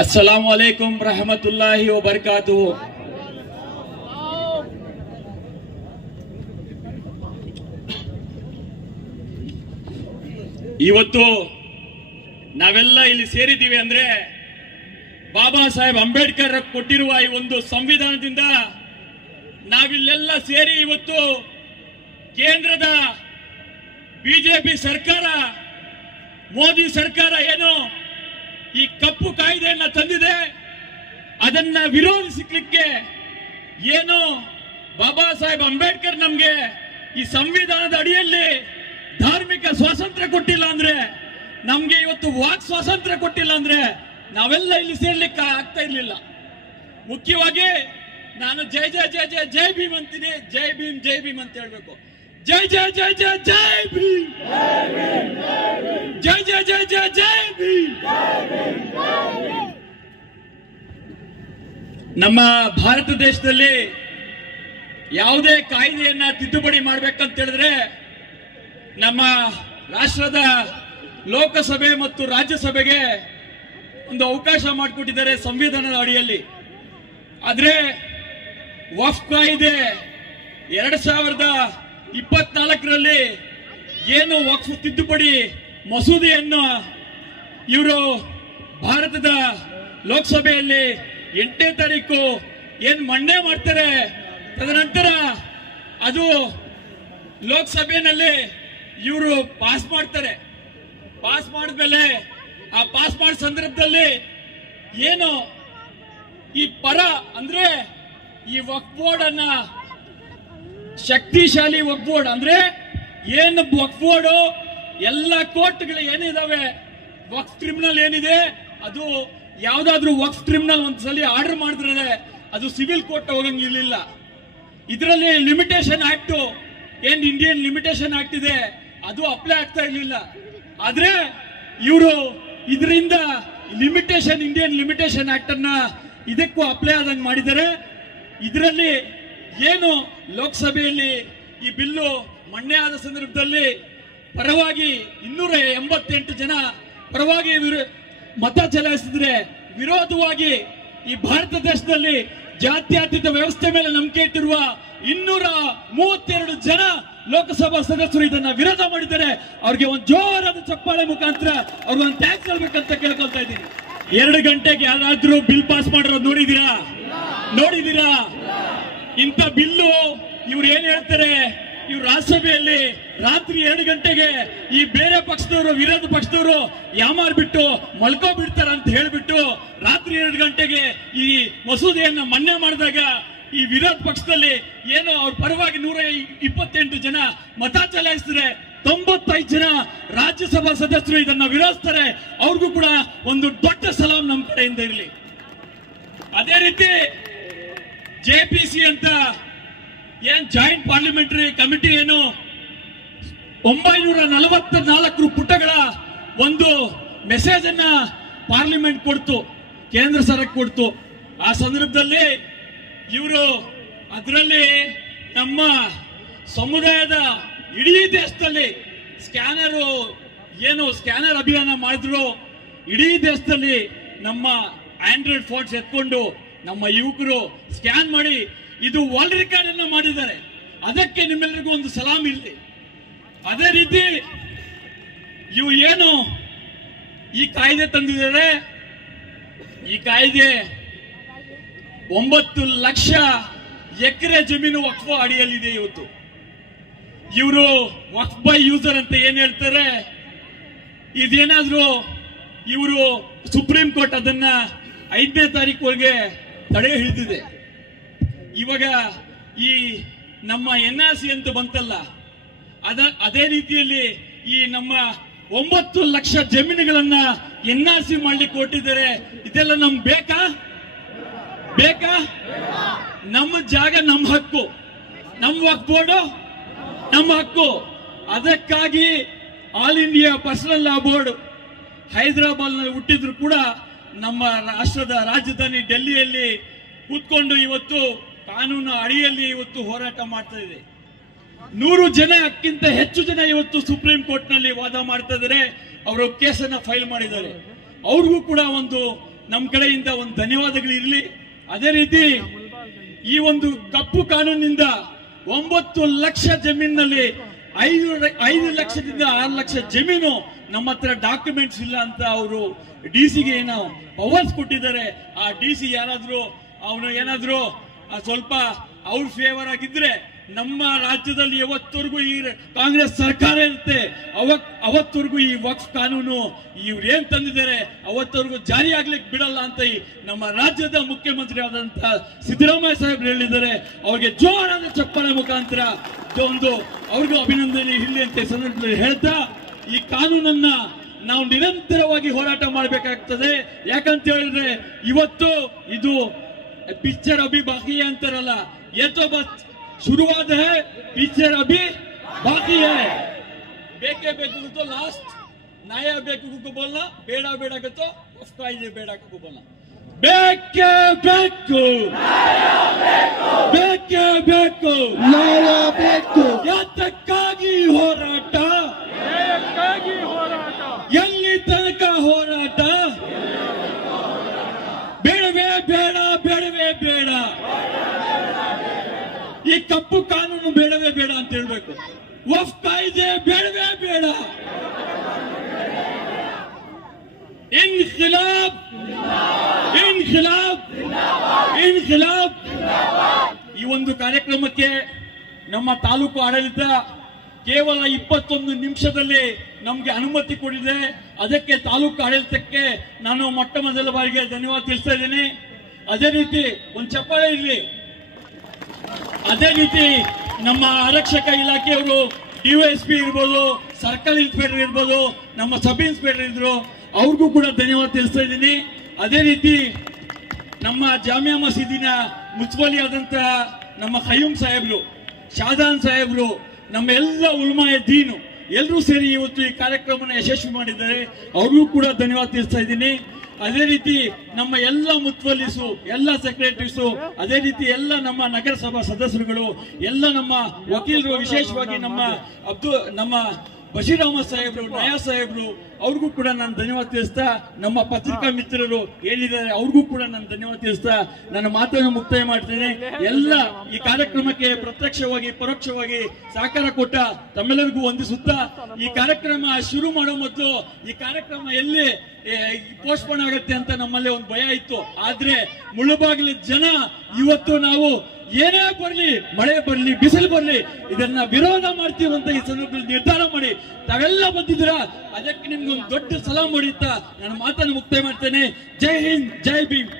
अस्सलामु अलैकुम रहमतुल्लाहि व बरकातुहू। ಇವತ್ತು ನಾವೆಲ್ಲ ಇಲ್ಲಿ ಸೇರಿದ್ದೀವಿ ಅಂದ್ರೆ ಬಾಬಾ ಸಾಹೇಬ್ ಅಂಬೇಡ್ಕರ್ ಕೊಟ್ಟಿರುವ ಈ ಒಂದು ಸಂವಿಧಾನದಿಂದ ನಾವಿಲ್ಲೆಲ್ಲ ಸೇರಿ ಇವತ್ತು ಕೇಂದ್ರದ ಬಿಜೆಪಿ ಸರ್ಕಾರ, ಮೋದಿ ಸರ್ಕಾರ ಏನು ಈ ಕಪ್ಪು ಕಾಯ್ದೆಯನ್ನ ತಂದಿದೆ, ಅದನ್ನ ವಿರೋಧಿಸಲಿಕ್ಕೆ ಏನು ಬಾಬಾ ಸಾಹೇಬ್ ಅಂಬೇಡ್ಕರ್ ನಮ್ಗೆ ಈ ಸಂವಿಧಾನದ ಅಡಿಯಲ್ಲಿ ಧಾರ್ಮಿಕ ಸ್ವಾತಂತ್ರ್ಯ ಕೊಟ್ಟಿಲ್ಲ ಅಂದ್ರೆ, ನಮ್ಗೆ ಇವತ್ತು ವಾಕ್ ಸ್ವಾತಂತ್ರ್ಯ ಕೊಟ್ಟಿಲ್ಲ ಅಂದ್ರೆ ನಾವೆಲ್ಲ ಇಲ್ಲಿ ಸೇರ್ಲಿಕ್ಕೆ ಆಗ್ತಾ ಇರ್ಲಿಲ್ಲ. ಮುಖ್ಯವಾಗಿ ನಾನು ಜೈ ಜೈ ಜೈ ಜೈ ಜೈ ಭೀಮ್ ಅಂತೀನಿ, ಜೈ ಭೀಮ್ ಜೈ ಭೀಮ್ ಅಂತ ಹೇಳ್ಬೇಕು. ಜೈ ಜೈ ಜೈ ಜೈ ಜೈ ಭೀಮ್, ಜೈ ಜೈ ಜೈ ಜೈ ಜೈ ಭೀಮ್. ನಮ್ಮ ಭಾರತ ದೇಶದಲ್ಲಿ ಯಾವುದೇ ಕಾಯ್ದೆಯನ್ನ ತಿದ್ದುಪಡಿ ಮಾಡ್ಬೇಕಂತ ಹೇಳಿದ್ರೆ ನಮ್ಮ ರಾಷ್ಟ್ರದ ಲೋಕಸಭೆ ಮತ್ತು ರಾಜ್ಯಸಭೆಗೆ ಒಂದು ಅವಕಾಶ ಮಾಡಿಕೊಟ್ಟಿದ್ದಾರೆ ಸಂವಿಧಾನದ ಅಡಿಯಲ್ಲಿ. ಆದ್ರೆ ವಕ್ಫ್ ಕಾಯ್ದೆ 2024ರಲ್ಲಿ ಏನು ವಕ್ಫ್ ತಿದ್ದುಪಡಿ ಮಸೂದೆಯನ್ನು ಇವರು ಭಾರತದ ಲೋಕಸಭೆಯಲ್ಲಿ 8ನೇ ತಾರೀಕು ಏನ್ ಮಂಡನೆ ಮಾಡ್ತಾರೆ, ತದನಂತರ ಅದು ಲೋಕಸಭೆಯಲ್ಲಿ ಇವರು ಪಾಸ್ ಮಾಡ್ತಾರೆ. ಪಾಸ್ ಮಾಡಿದ್ಮೇಲೆ ಆ ಪಾಸ್ ಮಾಡೋ ಸಂದರ್ಭದಲ್ಲಿ ಏನು ಈ ಪರ ಅಂದ್ರೆ ಈ ವಕ್ಫ್ ಬೋರ್ಡ್ ಅನ್ನ ಶಕ್ತಿಶಾಲಿ ವಕ್ಫ್ ಬೋರ್ಡ್ ಅಂದ್ರೆ ಏನು ವಕ್ಫ್ ಬೋರ್ಡ್ ಎಲ್ಲ ಕೋರ್ಟ್ಗಳು ಏನಿದಾವೆ, ವಕ್ಫ್ ಟ್ರಿಬ್ಯುನಲ್ ಏನಿದೆ ಅದು ಯಾವ್ದಾದ್ರು ವಕ್ಫ್ ಟ್ರಿಬ್ಯುನಲ್ ಒಂದ್ಸಲಿ ಆರ್ಡರ್ ಮಾಡಿದ್ರೆ ಅದು ಸಿವಿಲ್ ಕೋರ್ಟ್ ಹೋಗಂಗಿರ್ಲಿಲ್ಲ. ಇದರಲ್ಲಿ ಲಿಮಿಟೇಷನ್ ಆಕ್ಟ್ ಏನ್ ಇಂಡಿಯನ್ ಲಿಮಿಟೇಷನ್ ಆಕ್ಟ್ ಇದೆ ಅದು ಅಪ್ಲೈ ಆಗ್ತಾ ಇರ್ಲಿಲ್ಲ. ಆದ್ರೆ ಇವರು ಇದರಿಂದ ಲಿಮಿಟೇಷನ್ ಇಂಡಿಯನ್ ಲಿಮಿಟೇಷನ್ ಆಕ್ಟ್ ಅನ್ನ ಇದಕ್ಕೂ ಅಪ್ಲೈ ಆದಂಗೆ ಮಾಡಿದ್ದಾರೆ. ಇದರಲ್ಲಿ ಏನು ಲೋಕಸಭೆಯಲ್ಲಿ ಈ ಬಿಲ್ಲು ಮಂಡನೆ ಆದ ಸಂದರ್ಭದಲ್ಲಿ ಪರವಾಗಿ 288 ಜನ ಪರವಾಗಿ ಮತ ಚಲಾಯಿಸಿದ್ರೆ, ವಿರೋಧವಾಗಿ ಈ ಭಾರತ ದೇಶದಲ್ಲಿ ಜಾತ್ಯತೀತ ವ್ಯವಸ್ಥೆ ಮೇಲೆ ನಂಬಿಕೆ ಇಟ್ಟಿರುವ 232 ಜನ ಲೋಕಸಭಾ ಸದಸ್ಯರು ಇದನ್ನ ವಿರೋಧ ಮಾಡಿದ್ದಾರೆ. ಅವ್ರಿಗೆ ಒಂದು ಜೋರಾದ ಚಪ್ಪಾಳೆ ಮುಖಾಂತರ ಅವ್ರಿಗೆ ಒಂದು ಟ್ಯಾಕ್ಸ್ ಹೇಳ್ಬೇಕಂತ ಕೇಳ್ಕೊಳ್ತಾ ಇದ್ದೀನಿ. 2 ಗಂಟೆಗೆ ಯಾರಾದ್ರೂ ಬಿಲ್ ಪಾಸ್ ಮಾಡಿರೋದು ನೋಡಿದೀರಾ? ಇಂಥ ಬಿಲ್ಲು ಇವ್ರು ಏನ್ ಹೇಳ್ತಾರೆ, ಇವ್ರು ರಾಜ್ಯಸಭೆಯಲ್ಲಿ ರಾತ್ರಿ 2 ಗಂಟೆಗೆ ಈ ಬೇರೆ ಪಕ್ಷದವರು ವಿರೋಧ ಪಕ್ಷದವರು ಯಾಮಾರ್ಬಿಟ್ಟು ಮಲ್ಕೋಬಿಡ್ತಾರ ಅಂತ ಹೇಳ್ಬಿಟ್ಟು ರಾತ್ರಿ 2 ಗಂಟೆಗೆ ಈ ಮಸೂದೆಯನ್ನ ಮನ್ನಣೆ ಮಾಡಿದಾಗ ಈ ವಿರೋಧ ಪಕ್ಷದಲ್ಲಿ ಏನು ಅವ್ರ ಪರವಾಗಿ 128 ಜನ ಮತ ಚಲಾಯಿಸಿದ್ರೆ 95 ಜನ ರಾಜ್ಯಸಭಾ ಸದಸ್ಯರು ಇದನ್ನ ವಿರೋಧಿಸ್ತಾರೆ. ಅವ್ರಿಗೂ ಕೂಡ ಒಂದು ದೊಡ್ಡ ಸಲಾಂ ನಮ್ಮ ಕಡೆಯಿಂದ ಇರಲಿ. ಅದೇ ರೀತಿ ಜೆಪಿಸಿ ಅಂತ ಏನ್ ಜಾಯಿಂಟ್ ಪಾರ್ಲಿಮೆಂಟರಿ ಕಮಿಟಿ ಏನು 944 ಪುಟಗಳ ಒಂದು ಮೆಸೇಜ್ ಅನ್ನ ಪಾರ್ಲಿಮೆಂಟ್ ಕೊಡ್ತು, ಕೇಂದ್ರ ಸರ್ಕಾರ ಕೊಡ್ತು. ಆ ಸಂದರ್ಭದಲ್ಲಿ ಇವರು ಅದರಲ್ಲಿ ನಮ್ಮ ಸಮುದಾಯದ ಇಡೀ ದೇಶದಲ್ಲಿ ಸ್ಕ್ಯಾನರ್ ಅಭಿಯಾನ ಮಾಡಿದ್ರು. ಇಡೀ ದೇಶದಲ್ಲಿ ನಮ್ಮ ಆಂಡ್ರಾಯ್ಡ್ ಫೋನ್ಸ್ ಎತ್ಕೊಂಡು ನಮ್ಮ ಯುವಕರು ಸ್ಕ್ಯಾನ್ ಮಾಡಿ ಇದು ವರ್ಲ್ಡ್ ರೆಕಾರ್ಡ್ ಅನ್ನ ಮಾಡಿದ್ದಾರೆ. ಅದಕ್ಕೆ ನಿಮ್ಮೆಲ್ಲರಿಗೂ ಒಂದು ಸಲಾಂ ಇರಲಿ. ಅದೇ ರೀತಿ ಇವು ಏನು ಈ ಕಾಯ್ದೆ ತಂದಿದ್ದಾರೆ, ಈ ಕಾಯ್ದೆ 9 ಲಕ್ಷ ಎಕರೆ ಜಮೀನು ವಕ್ಫ್ ಅಡಿಯಲ್ಲಿದೆ. ಇವತ್ತು ಇವರು ವಕ್ಫ್ ಬೈ ಯೂಸರ್ ಅಂತ ಏನ್ ಹೇಳ್ತಾರೆ, ಇದೇನಾದ್ರೂ ಇವರು ಸುಪ್ರೀಂ ಕೋರ್ಟ್ ಅದನ್ನ 5ನೇ ತಾರೀಕು ತಡೆ ಹಿಡಿದಿದೆ. ಇವಾಗ ಈ ನಮ್ಮ NRC ಅಂತ ಬಂತಲ್ಲ, ಅದೇ ರೀತಿಯಲ್ಲಿ ಈ ನಮ್ಮ 9 ಲಕ್ಷ ಜಮೀನುಗಳನ್ನ NRC ಮಾಡ್ಲಿಕ್ಕೆ ಕೊಟ್ಟಿದ್ದಾರೆ. ಇದೆಲ್ಲ ನಮ್ಗೆ ಬೇಕಾ? ನಮ್ಮ ಜಾಗ ನಮ್ಮ ಹಕ್ಕು, ನಮ್ಮ ವಕ್ಫ್ ಬೋರ್ಡ್ ನಮ್ಮ ಹಕ್ಕು. ಅದಕ್ಕಾಗಿ all India personal law board Hyderabad ನಲ್ಲಿ ಹುಟ್ಟಿದ್ರು ಕೂಡ ನಮ್ಮ ರಾಷ್ಟ್ರದ ರಾಜಧಾನಿ ಡೆಲ್ಲಿಯಲ್ಲಿ ಕೂತ್ಕೊಂಡು ಇವತ್ತು ಕಾನೂನು ಅಡಿಯಲ್ಲಿ ಇವತ್ತು ಹೋರಾಟ ಮಾಡ್ತಾ ಇದೆ. 100 ಜನಕ್ಕಿಂತ ಹೆಚ್ಚು ಜನ ಇವತ್ತು ಸುಪ್ರೀಂ ಕೋರ್ಟ್ ನಲ್ಲಿ ವಾದ ಮಾಡ್ತಾ ಇದ್ದಾರೆ. ಅವರು ಕೇಸನ್ನ ಫೈಲ್ ಮಾಡಿದ್ದಾರೆ. ಅವ್ರಿಗೂ ಕೂಡ ಒಂದು ನಮ್ಮ ಕಡೆಯಿಂದ ಒಂದು ಧನ್ಯವಾದಗಳು ಇರಲಿ. ಅದೇ ರೀತಿ ಈ ಒಂದು ಕಪ್ಪು ಕಾನೂನಿನಿಂದ 9 ಲಕ್ಷ ಜಮೀನಿನಲ್ಲಿ 5 ಲಕ್ಷದಿಂದ 6 ಲಕ್ಷ ಜಮೀನು ನಮ್ಮ ಹತ್ರ ಡಾಕ್ಯುಮೆಂಟ್ಸ್ ಇಲ್ಲ ಅಂತ ಅವರು ಡಿಸಿಗೆ ಏನೋ ಪವರ್ಸ್ ಕೊಟ್ಟಿದ್ದಾರೆ. ಆ ಡಿಸಿ ಯಾರಾದ್ರೂ ಅವನು ಏನಾದ್ರು ಸ್ವಲ್ಪ ಅವ್ರ ಫೇವರ್ ಆಗಿದ್ರೆ ನಮ್ಮ ರಾಜ್ಯದಲ್ಲಿ ಯಾವತ್ತವರೆಗೂ ಈ ಕಾಂಗ್ರೆಸ್ ಸರ್ಕಾರ ಇರುತ್ತೆ ಅವತ್ತವರೆಗೂ ಈ ವಕ್ಫ್ ಕಾನೂನು ಇವ್ರು ಏನ್ ತಂದಿದ್ದಾರೆ ಅವತ್ತವರೆಗೂ ಜಾರಿ ಆಗ್ಲಿಕ್ಕೆ ಬಿಡಲ್ಲ ಅಂತ ನಮ್ಮ ರಾಜ್ಯದ ಮುಖ್ಯಮಂತ್ರಿ ಆದಂತಹ ಸಿದ್ದರಾಮಯ್ಯ ಸಾಹೇಬ್ರು ಹೇಳಿದ್ದಾರೆ. ಅವ್ರಿಗೆ ಜೋರಾದ ಚಪ್ಪಾಳೆ ಮುಖಾಂತರ ಒಂದು ಅವ್ರಿಗೂ ಅಭಿನಂದನೆ ಇರಲಿ ಅಂತ ಸಂದರ್ಭದಲ್ಲಿ ಹೇಳ್ತಾ, ಈ ಕಾನೂನನ್ನ ನಾವು ನಿರಂತರವಾಗಿ ಹೋರಾಟ ಮಾಡಬೇಕಾಗ್ತದೆ. ಯಾಕಂತ ಹೇಳಿದ್ರೆ ಇವತ್ತು ಇದು ಪಿಕ್ಚರ್ ಅಭಿ ಬಾಕಿ ಅಂತಾರಲ್ಲ, ಏತೋ ಬಸ್ ಶುರುವಾದ ಹೈ, ಪಿಕ್ಚರ್ ಅಭಿ ಬಾಕಿ ಹೈ. ಬೇಕೇ ಬೇಕು ಗೊತ್ತೋ ಲಾಸ್ಟ್ ನಾಯ ಬೇಕು ಬೋಲ್ನ, ಬೇಡ ಬೇಡ ಗೊತ್ತೋ ಕಾಯ್ದೆ ಬೇಡ ಬೋಲ್ನ. ಬೇಕೇ ಬೇಕು, ಬೇಕೇ ಬೇಕು, ನ್ಯಾಯ ಬೇಕು. ಯಾತಕ್ಕಾಗಿ ಹೋರಾಟ, ಎಲ್ಲಿ ತನಕ ಹೋರಾಟ? ಬೇಡವೇ ಬೇಡ, ಬೇಡವೇ ಬೇಡ, ಈ ಕಪ್ಪು ಕಾನೂನು ಬೇಡವೇ ಬೇಡ ಅಂತ ಹೇಳ್ಬೇಕು. ವಕ್ಫ್ ಕಾಯ್ದೆ ಬೇಡವೇ ಬೇಡ. ಇನ್ಖಿಲಾಬ್, ಇನ್ಖಿಲಾಬ್, ಇನ್ಖಿಲಾಬ್. ಈ ಒಂದು ಕಾರ್ಯಕ್ರಮಕ್ಕೆ ನಮ್ಮ ತಾಲೂಕು ಆಡಳಿತ ಕೇವಲ 21 ನಿಮಿಷದಲ್ಲಿ ನಮ್ಗೆ ಅನುಮತಿ ಕೊಡಿದೆ. ಅದಕ್ಕೆ ತಾಲೂಕು ಆಡಳಿತಕ್ಕೆ ನಾನು ಮೊಟ್ಟ ಮೊದಲ ಬಾರಿಗೆ ಧನ್ಯವಾದ ತಿಳಿಸ್ತಾ ಇದ್ದೇನೆ. ಅದೇ ರೀತಿ ಒಂದು ಚಪ್ಪಾಳೆ ಇರಲಿ. ಅದೇ ರೀತಿ ನಮ್ಮ ಆರಕ್ಷಕ ಇಲಾಖೆಯವರು ಡಿವೈಎಸ್ಪಿ ಇರ್ಬೋದು, ಸರ್ಕಲ್ ಇನ್ಸ್ಪೆಕ್ಟರ್ ಇರ್ಬೋದು, ನಮ್ಮ ಸಬ್ ಇನ್ಸ್ಪೆಕ್ಟರ್ ಇದ್ರು, ಅವ್ರಿಗೂ ಕೂಡ ಧನ್ಯವಾದ ತಿಳಿಸ್ತಾ ಇದ್ದೀನಿ. ಅದೇ ರೀತಿ ನಮ್ಮ ಜಾಮಿಯಾ ಮಸೀದಿನ ಮುನ್ಸಿಪಾಲಿ ಆದಂತಹ ನಮ್ಮ ಖಯ್ಯೂಂ ಸಾಹೇಬ್ರು, ಶಾಜಾನ್ ಸಾಹೇಬ್ರು, ನಮ್ಮ ಎಲ್ಲ ಉಲ್ಮಾಯ ದೀನು ಎಲ್ಲರೂ ಸೇರಿ ಇವತ್ತು ಈ ಕಾರ್ಯಕ್ರಮನ ಯಶಸ್ವಿ ಮಾಡಿದ್ದಾರೆ. ಅವ್ರಿಗೂ ಕೂಡ ಧನ್ಯವಾದ ತಿಳಿಸ್ತಾ ಇದ್ದೀನಿ. ಅದೇ ರೀತಿ ನಮ್ಮ ಎಲ್ಲ ಮುತ್ವಲ್ಲಿಸು, ಎಲ್ಲ ಸೆಕ್ರೆಟರೀಸು, ಅದೇ ರೀತಿ ಎಲ್ಲ ನಮ್ಮ ನಗರಸಭಾ ಸದಸ್ಯರುಗಳು, ಎಲ್ಲ ನಮ್ಮ ವಕೀಲರು, ವಿಶೇಷವಾಗಿ ನಮ್ಮ ಬಶೀರ್ ಅಹಮದ್ ಸಾಹೇಬ್ರು, ನಯಾ ಸಾಹೇಬ್ರು, ಅವ್ರಿಗೂ ಕೂಡ ನಾನು ಧನ್ಯವಾದ ತಿಳಿಸ್ತಾ, ನಮ್ಮ ಪತ್ರಿಕಾ ಮಿತ್ರರು ಏನಿದ್ದಾರೆ ಅವ್ರಿಗೂ ಕೂಡ ನಾನು ಧನ್ಯವಾದ ತಿಳಿಸ್ತಾ ನನ್ನ ಮಾತನ್ನು ಮುಕ್ತಾಯ ಮಾಡ್ತೇನೆ. ಎಲ್ಲ ಈ ಕಾರ್ಯಕ್ರಮಕ್ಕೆ ಪ್ರತ್ಯಕ್ಷವಾಗಿ ಪರೋಕ್ಷವಾಗಿ ಸಹಕಾರ ಕೊಟ್ಟ ತಮ್ಮೆಲ್ಲರಿಗೂ ವಂದಿಸುತ್ತಾ, ಈ ಕಾರ್ಯಕ್ರಮ ಶುರು ಮಾಡೋ ಮೊದಲು ಈ ಕಾರ್ಯಕ್ರಮ ಎಲ್ಲಿ ಪೋಸ್ಟ್ಪೋನ್ ಆಗುತ್ತೆ ಅಂತ ನಮ್ಮಲ್ಲಿ ಒಂದು ಭಯ ಇತ್ತು. ಆದ್ರೆ ಮುಳುಬಾಗಿಲ ಜನ ಇವತ್ತು ನಾವು ಏನೇ ಬರಲಿ, ಮಳೆ ಬರಲಿ, ಬಿಸಿಲು ಬರಲಿ, ಇದನ್ನ ವಿರೋಧ ಮಾಡ್ತೀವಿ ಅಂತ ಈ ಸಂದರ್ಭದಲ್ಲಿ ನಿರ್ಧಾರ ಮಾಡಿ ತಾವೆಲ್ಲ ಬಂದಿದ್ದೀರಾ. ಅದಕ್ಕೆ ನಿಮ್ಗೊಂದು ದೊಡ್ಡ ಸಲಾಂ ಹೊಡೆಯುತ್ತಾ ನನ್ನ ಮಾತನ್ನು ಮುಕ್ತಾಯ ಮಾಡ್ತೇನೆ. ಜೈ ಹಿಂದ್, ಜೈ ಭೀಮ್.